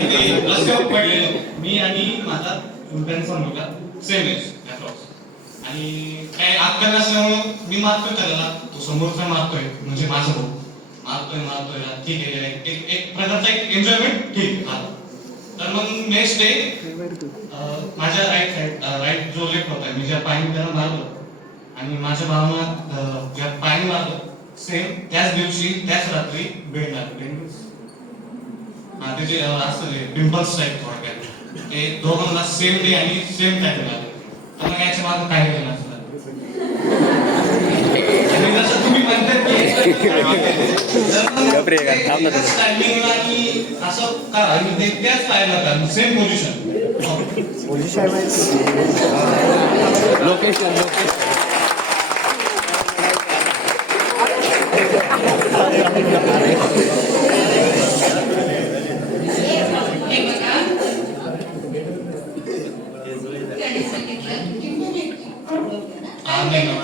रस्त्यावर पडलेलो मी आणि माझा त्यांचा मुलगा सेम एज अप्रॉक्स आणि काय अक्कल नसल्यामुळं मी मारतोय त्याला, तो समोरचा मारतोय म्हणजे माझा भाऊ मारतोय ठीक आहे, एक प्रकारचा एक एन्जॉयमेंट ठीक झाला. तर मग नेक्स्ट डे माझ्या राईट जो लेफ्ट होता मी ज्या पायाने त्याला मारलं आणि माझ्या भावानं ज्या पायाने मारलं सेम त्याच दिवशी त्याच रात्री बेंड लागली. त्याचे असं पिंपल्स टाईप थोडक्यात ते दोघांना सेम डे आणि सेम टाइम लागले. तर मग याच्या मागं काय केलं असतं आणि जसं तुम्ही म्हणतात की असं का त्याच पाहिलं का सेम पोझिशन लोकेशन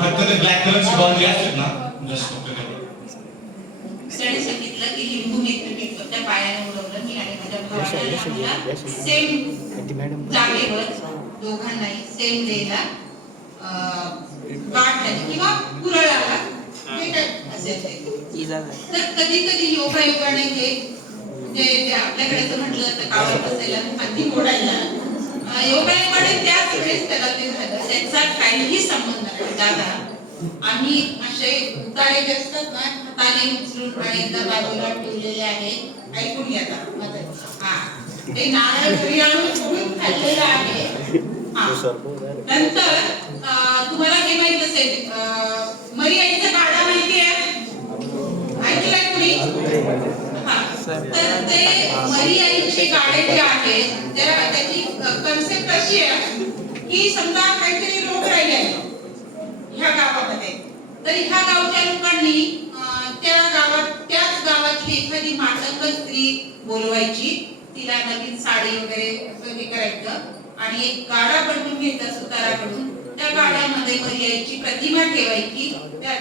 फक्त ते ब्लॅक कलरची बॉल जी असते ना जस्ट त्याने सांगितलं की लिंबू मी त्या पायाने उडवलं मी आणि माझ्या भावाला सेम जागेवर दोघांनाही सेम डेला गाठ झाली किंवा पुरळ आला हे काय असेल. तर कधी कधी योगायोगाने जे आपल्याकडे तर म्हटलं जातं कावळ बसायला हत्ती मोडायला योगायोगाने त्याच वेळेस त्याला ते झालं. त्याचा काहीही संबंध नाही. दादा आम्ही असे उतारे जे असतात ना हाताने उचलून पाण्याच्या बाजूला ठेवलेले आहे. ऐकून घ्या ते नारळ घरी आणून फोडून खाल्लेलं आहे. नंतर तुम्हाला हे माहित असेल मरी आईचा काढा माहिती आहे, ऐकलंय कुणी? तर ते मरी आईचे गाडे जे आहेत त्याची कन्सेप्ट अशी आहे की समजा काहीतरी रोग राहिले ह्या गावामध्ये, तर ह्या गावच्या लोकांनी त्याच गावातली एखादी मातंग स्त्री बोलवायची, तिला नवीन साडी वगैरे असं हे करायचं आणि एक गाडा बनवून घ्यायचा सुताराकडून. त्या गाड्यामध्ये मरी आईची प्रतिमा ठेवायची,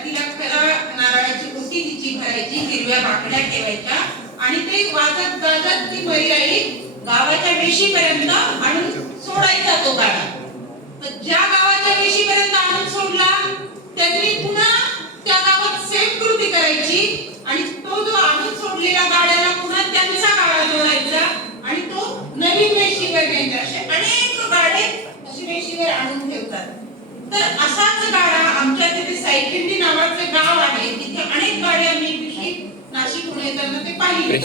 तिला खरा नारळाची ओटी तिची भरायची, हिरव्या बाकड्या ठेवायच्या आणि ते वाजत गाजत ती मरी आई गावाच्या वेशीपर्यंत आणून सोडायचा तो गाडा. तर ज्या गावाच्या वेशीपर्यंत आणून सोडला त्यांनी पुन्हा त्या गावात सेम कृती करायची आणि तो जो आणून सोडलेला गाड्याला पुन्हा त्यांचा गाडा जोडायचा आणि तो नवीन वेशीवर न्यायचा. असे अनेक गाडे अशी वेशीवर आणून ठेवतात. तर असाच गाडा आमच्या तिथे सायखिंडी नावाचे गाव आहे, तिथे अनेक गाड्या मी नाशिकहून येताना ते पाहिले.